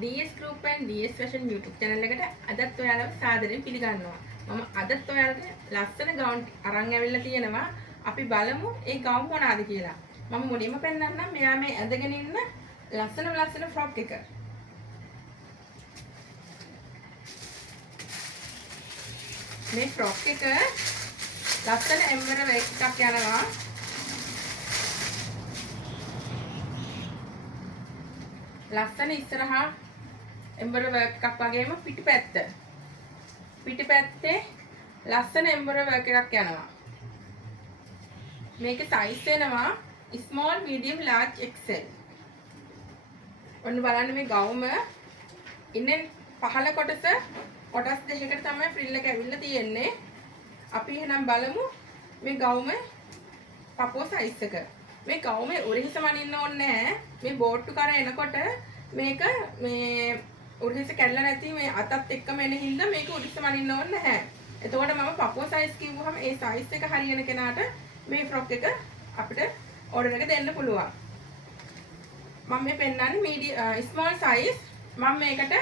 DS Group and DS Fashion YouTube channel එකට අදත් ඔයාලව සාදරයෙන් පිළිගන්නවා. මම අදත් ඔයාලට ලස්සන ගවුන් අරන් ඇවිල්ලා තියෙනවා. අපි බලමු ඒ ගවුන් මොනවාද කියලා. මම මුලින්ම පෙන්නන්නම් මෙයා මේ ඇඳගෙන ඉන්න ලස්සන ෆ්‍රොක් එක. මේ ෆ්‍රොක් එක ලස්සන එම්බර වර්ක් එකක් යනවා. ලස්සන ඉස්සරහා එම්බර වර්ක් එකක් වගේම පිටිපැත්තේ ලස්සන එම්බර වර්ක් එකක් යනවා. මේකේ සයිස් වෙනවා small medium large XL. ඔන්න බලන්න මේ ගවුම ඉන්නේ පහළ කොටස කොටස් දෙකකට තමයි ෆ්‍රිල් එක ඇවිල්ලා තියෙන්නේ. අපි එහෙනම් බලමු මේ ගවුමේ පපුව සයිස් එක. මේ ගවුමේ උරහිස මනින්න ඕනේ නැහැ. මේ බෝට්ටු කර එනකොට මේක මේ උරහිස කැඩලා නැති මේ අතත් එක්කම එන හින්දා මේක උරහිස මනින්න ඕනේ නැහැ. එතකොට මම පපුව සයිස් කිව්වහම ඒ සයිස් එක හරියන කෙනාට මේ ෆ්‍රොක් එක අපිට ඕඩර් එක දෙන්න පුළුවන්. මම මේ පෙන්නන්නේ මීඩියම් ස්මෝල් සයිස්. මම මේකට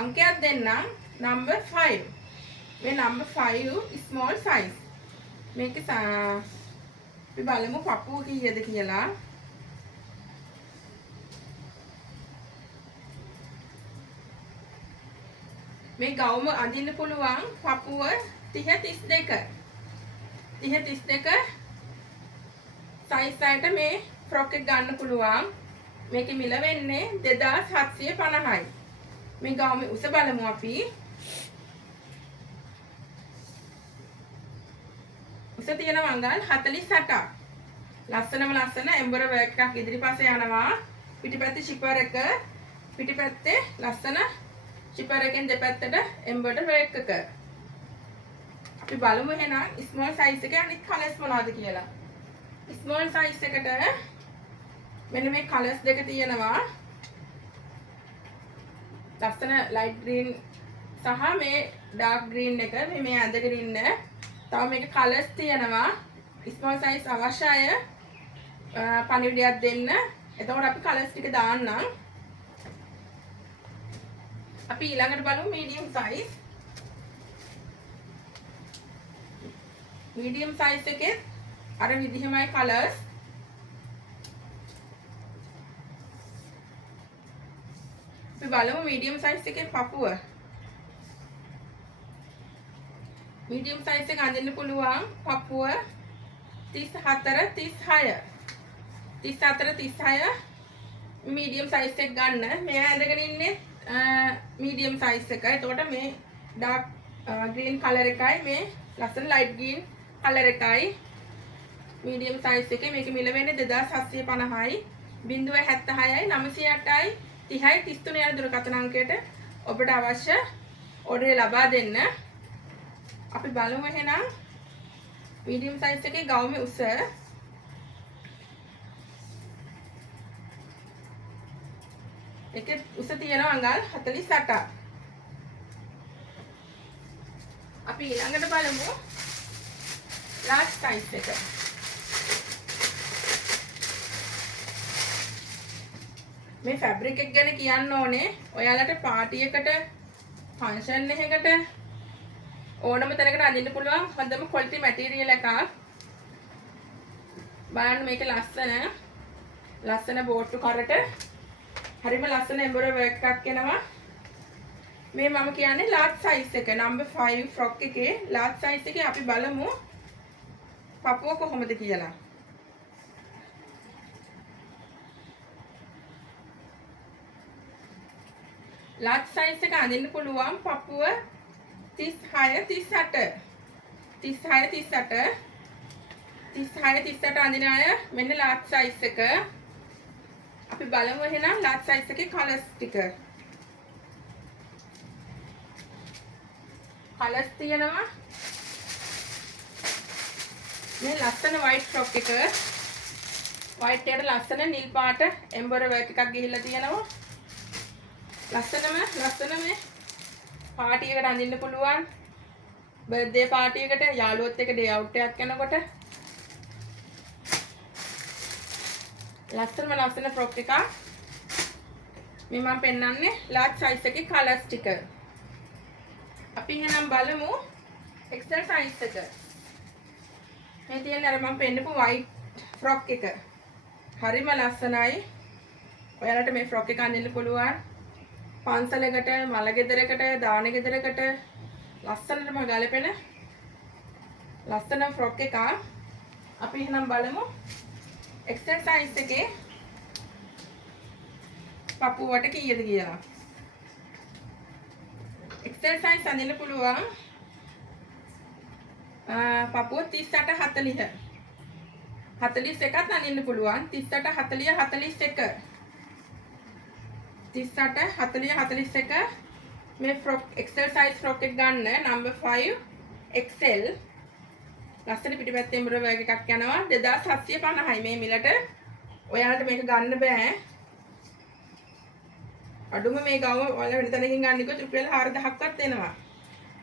අංකයක් දෙන්නම් number 5. මේ number 5 small size. මේක අපි බලමු පපුව කීයද කියලා. මේ ගවුම අඳින්න පුළුවන් පපුව 30 32 size එකට මේ ෆ්‍රොක් එක ගන්න පුළුවන්. මේකේ මිල වෙන්නේ 2750යි. මේ ගවුමේ උස බලමු අපි. උස තියෙනවා අඟල් 48ක්. ලස්සන එම්බර වර්ක් එකක් ඉදිරිපස්සේ යනවා. පිටිපැත්තේ ෂිපර් එක. පිටිපැත්තේ ලස්සන ෂිපර් එකෙන් දෙපැත්තට එම්බර්ඩර් වර්ක් එක. අපි බලමු එහෙනම් ස්මෝල් සයිස් එකේ අනිත් කලර්ස් මොනවද කියලා. ස්මෝල් සයිස් එකට මෙන්න මේ කලර්ස් දෙක තියෙනවා. ලස්සන ලයිට් ග්‍රීන් සහ මේ ඩාර්ක් ග්‍රීන් එක මේ ඇඳගෙන ඉන්න. තව මේක කලර්ස් තියෙනවා. ස්මෝල් සයිස් අවශ්‍යය පණිවිඩයක් දෙන්න. එතකොට අපි කලර්ස් ටික දාන්නම්. අපි ඊළඟට බලමු මීඩියම් සයිස්. මීඩියම් සයිස් එකේ අර විදිහමයි කලර්ස්. අපි බලමු මීඩියම් සයිස් එකේ පපුව. මීඩියම් සයිස් එක අඳින්න පුළුවන් පපුව 34 මීඩියම් සයිස් එක ගන්න. මෙයා ඇඳගෙන ඉන්නේ මීඩියම් සයිස් එක. එතකොට මේ ඩාර්ක් ග්‍රීන් කලර් එකයි මේ ලස්සන ලයිට් ග්‍රීන් කලර් එකයි මීඩියම් සයිස් එකේ. මේක මිල වෙන්නේ 2750යි 076යි 908යි 30යි 33 යන දුරකථන අංකයට ඔබට අවශ්‍ය ඕඩර් ලබා දෙන්න. අපි බලමු එහෙනම් මීඩියම් සයිස් එකේ ගවුමේ උස. ඒකේ උස තියෙනවා අඟල් 48ක්. අපි ඊළඟට බලමු ලාර්ජ් සයිස් එක. මේ ෆැබ්‍රික් එක ගැන කියන්න ඕනේ. ඔයාලට පාටි එකට ෆන්ක්ෂන් එකකට ඕනම තැනකට අඳින්න පුළුවන් හොඳම ක්වොලිටි මැටීරියල් එකක්. බලන්න මේක ලස්සන බෝට්ටු කරට හරිම ලස්සන එම්බ්‍රොයිඩරි වර්ක් එකක් එනවා. මේ මම කියන්නේ ලාර්ජ් සයිස් එක number 5 ෆ්‍රොක් එකේ ලාර්ජ් සයිස් එකේ අපි බලමු පපුව කොහොමද කියලා. ලාර්ජ් සයිස් එක අඳින්න පුළුවන් පපුව 36 අඳින අය මෙන්න ලාර්ජ් සයිස් එක. අපි බලමු එහෙනම් ලාර්ජ් සයිස් එකේ කලර්ස් ටික. කලර්ස් තියෙනවා. මේ ලස්සන වයිට් ෆ්‍රොක් එක. වයිට් එකට ලස්සන නිල් පාට එම්බර් වර්ක් එකක් ගිහිල්ලා තියෙනවා. ලස්සන මේ පාටි එකට අඳින්න පුළුවන්. බර්ත්ඩේ පාටි එකට යාළුවොත් එක්ක ඩේ අවුට් එකක් යනකොට ලස්සන ෆ්‍රොක් එකක්. මේ මම පෙන්නන්නේ large size එකේ colours ටික. අපි එහෙනම් බලමු XL size එක. මේ තියෙන අර මම පෙන්නපු white frock එක. හරිම ලස්සනයි. ඔයාලට මේ frock එක අඳින්න පුළුවන්. පන්සලකට, මල ගෙදරකට, දාන ගෙදරකට ලස්සනටම ගලපෙන ලස්සන frock එකක්. අපි එහෙනම් බලමු XL size එකේ පපුවට කීයද කියලා. XL size අඳින්න පුළුවන් පපුව 38 40. 41ක් අඳින්න පුළුවන් 38 40 41. 38 40 41 මේ frock XL size frock එක ගන්න number 5 XL. ලස්සන පිටිපැත්තේ එම්බ්‍රොයිඩරි වර්ක් එකක් යනවා 2750යි මේ මිලට. ඔයාලට මේක ගන්න බෑ. අඩුම මේ ගාව ඔයාලා වෙන තැනකින් ගන්න කිව්වොත් රුපියල් 4000ක්වත් එනවා.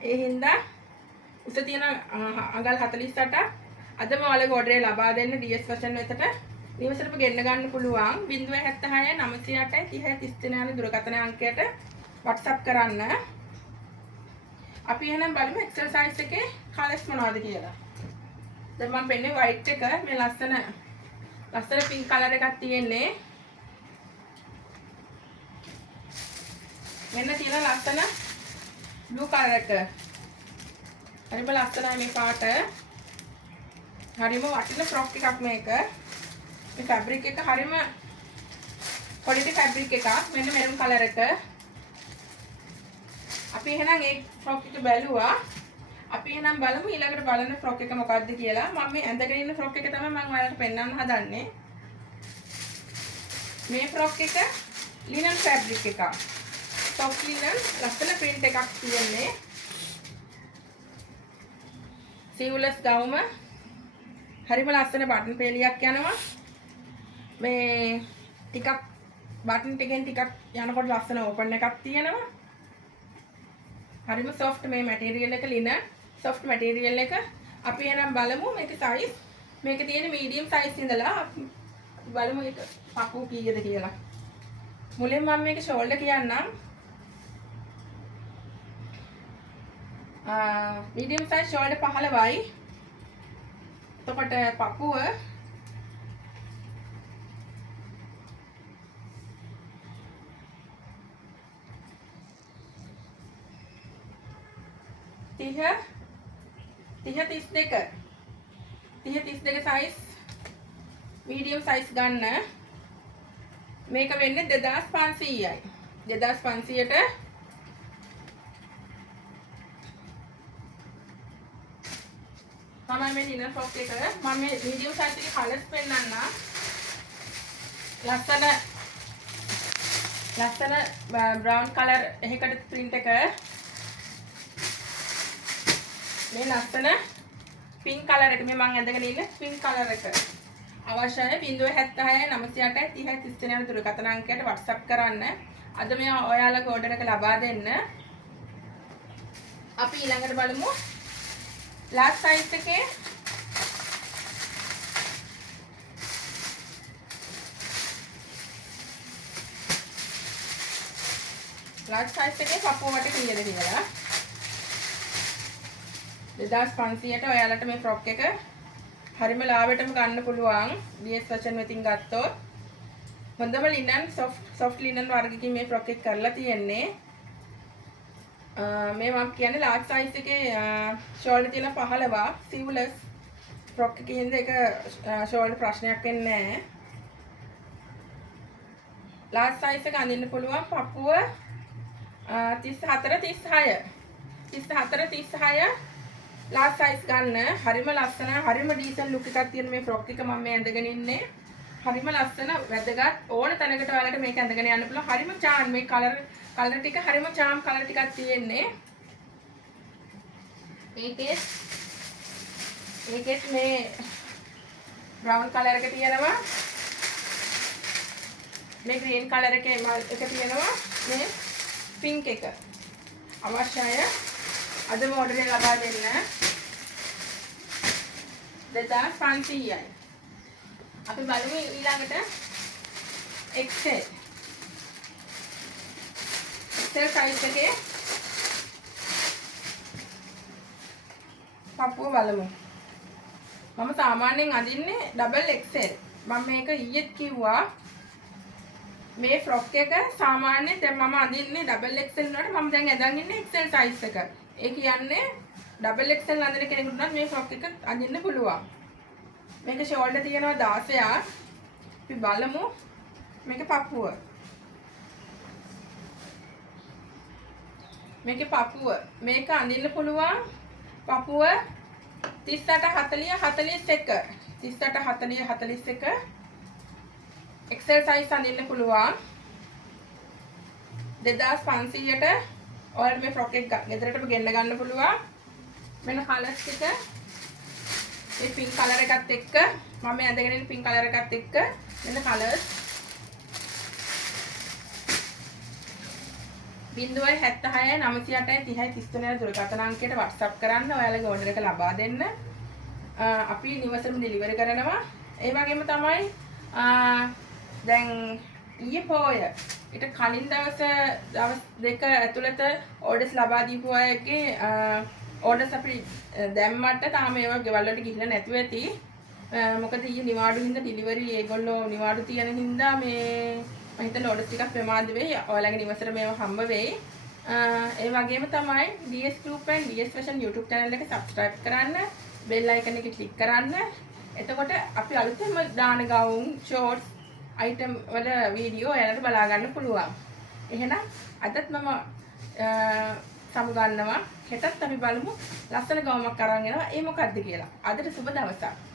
ඒ හින්දා උස තියෙන අඟල් 48ක් අදම ඔයාලගේ ඕඩරේ ලබා දෙන්න DS fashion වෙතට නිවසටම ගෙන්න ගන්න පුළුවන් 076 908 30 33 යන දුරකථන අංකයට WhatsApp කරන්න. අපි එහෙනම් බලමු XL size එකේ කලර්ස් මොනවද කියලා. දැන් මම පෙන්නේ white එක මේ ලස්සන pink color එකක් තියෙන්නේ. මෙන්න තියෙන ලස්සන blue color එක. හරිම ලස්සනයි මේ පාට. හරිම වටින frock එකක් මේක. මේ fabric එක හරිම quality fabric එකක්. මෙන්න maroon color එක. අපි එහෙනම් ඒ frock එක බැලුවා. අපි එහෙනම් බලමු ඊළඟට බලන frock එක මොකක්ද කියලා. මම මේ ඇඳගෙන ඉන්න frock එක තමයි මම ඔයාලට පෙන්වන්න හදන්නේ. මේ frock එක linen fabric එකක්. soft linen ලස්සන print එකක් තියෙන්නේ. sleeveless ගවුම හරිම ලස්සන බටන් පේලියක් යනවා. මේ ටිකක් බටන් ටිකෙන් ටිකක් යනකොට ලස්සන ඕපන් එකක් තියෙනවා. හරිම soft මේ material එක linen soft material එක. අපි එහෙනම් බලමු මේක size. මේක තියෙන medium size ඉඳලා බලමු ඒක පපුව කීයද කියලා. මුලින් මම මේක shoulder කියන්නම්. medium size shoulder 15යි. එතකොට පපුව 32 size medium size ගන්න. මේක වෙන්නේ 2500යි. 2500ට තමයි මේ linen frock එක. මම මේ medium size එකේ colours පෙන්නන්න. ලස්සන brown color එකකට print එක. මේ ලස්සන pink color එක මේ මම ඇඳගෙන ඉන්නේ pink color එක. අවශ්‍යයි 076 908 30 33 යන දුරකථන අංකයට WhatsApp කරන්න. අද මේ ඔයාලගේ order එක ලබා දෙන්න. අපි ඊළඟට බලමු large size එකේ පපුවට කීයද කියලා. 2500ට ඔයාලට මේ frock එක හරිම ලාභයටම ගන්න පුළුවන්. DS fashion වෙතින් ගත්තොත් හොඳම linen soft linen වර්ගකින් මේ frock එක කරලා තියෙන්නේ. මේ මම කියන්නේ large size එකේ shoulder තියෙන 15ක් sleeveless frock එකේ ඉඳ එක shoulder ප්‍රශ්නයක් වෙන්නේ නැහැ. large size එක අඳින්න පුළුවන් පපුව 34 36 large size ගන්න. හරිම ලස්සන හරිම decent look එකක් තියෙන මේ frock එක මම මේ ඇඳගෙන ඉන්නේ. හරිම ලස්සන වැදගත් ඕන තැනකට ඔයාලට මේක ඇඳගෙන යන්න පුළුවන්. හරිම charm මේ color ටික හරිම charm color ටිකක් තියෙන්නේ. ඒකෙත් මේ brown color එක තියෙනවා. මේ green color එක තියෙනවා. මේ pink එක. අවශ්‍යය අදම order එක ලබා දෙන්න. 2500යි. අපි බලමු ඊළඟට XL. XL size එකේ පපුව බලමු. මම සාමාන්‍යයෙන් අඳින්නේ double XL. මම මේක ඊයේත් කිව්වා. මේ ෆ්‍රොක් එක සාමාන්‍යයෙන් දැන් මම අඳින්නේ double XL වලට මම දැන් අඳන් ඉන්නේ XL size එක. ඒ කියන්නේ double XL අඳින කෙනෙකුට නම් මේ ෆ්‍රොක් එක අඳින්න පුළුවන්. මේක ෂෝල්ඩර් තියෙනවා 16ක්. අපි බලමු මේක පපුව. මේකේ පපුව. මේක අඳින්න පුළුවන් පපුව 38 40 41. 38 40 41. XL size අඳින්න පුළුවන්. 2500ට ඔයාලට මේ ෆ්‍රොක් එක ගෙදරටම ගෙන්න ගන්න පුළුවන්. මෙන්න කලර්ස් ටික. මේ පින්ක් කලර් එකත් එක්ක මම ඇඳගෙන ඉන්න පින්ක් කලර් එකත් එක්ක මෙන්න කලර්ස් 076 908 30 33 දුරකථන අංකයට WhatsApp කරන්න ඔයාලගේ ඕඩර් එක ලබා දෙන්න. අපි නිවසේම ඩෙලිවරි කරනවා. ඒ වගේම තමයි දැන් ඊයේ පොය ඊට කලින් දවස් දෙක ඇතුළත ඕඩර්ස් ලබා දීපු අයගේ ඕඩර්ස් අපි දැම්මට තාම ඒවා ගෙවල් වලට ගිහිල්ලා නැතුව ඇති. මොකද ඊයේ නිවාඩු හින්දා ඩෙලිවරි ඒගොල්ලෝ නිවාඩු තියන හින්දා මේ මම හිතන්නේ ඕඩර්ස් ටිකක් ප්‍රමාද වෙයි. ඔයාලගේ නිවසට මේව හම්බ වෙයි. ඒ වගේම තමයි DS Group and DS Fashion YouTube channel එක subscribe කරන්න, bell icon එක click කරන්න. එතකොට අපි අලුතෙන්ම දාන ගවුම්, shorts, item වල වීඩියෝ ඔයාලට බලා ගන්න පුළුවන්. එහෙනම් අදත් මම සමුගන්නවා. හෙටත් අපි බලමු ලස්සන ගවුමක් අරන් එනවා. ඒ මොකද්ද කියලා. අදට සුබ දවසක්.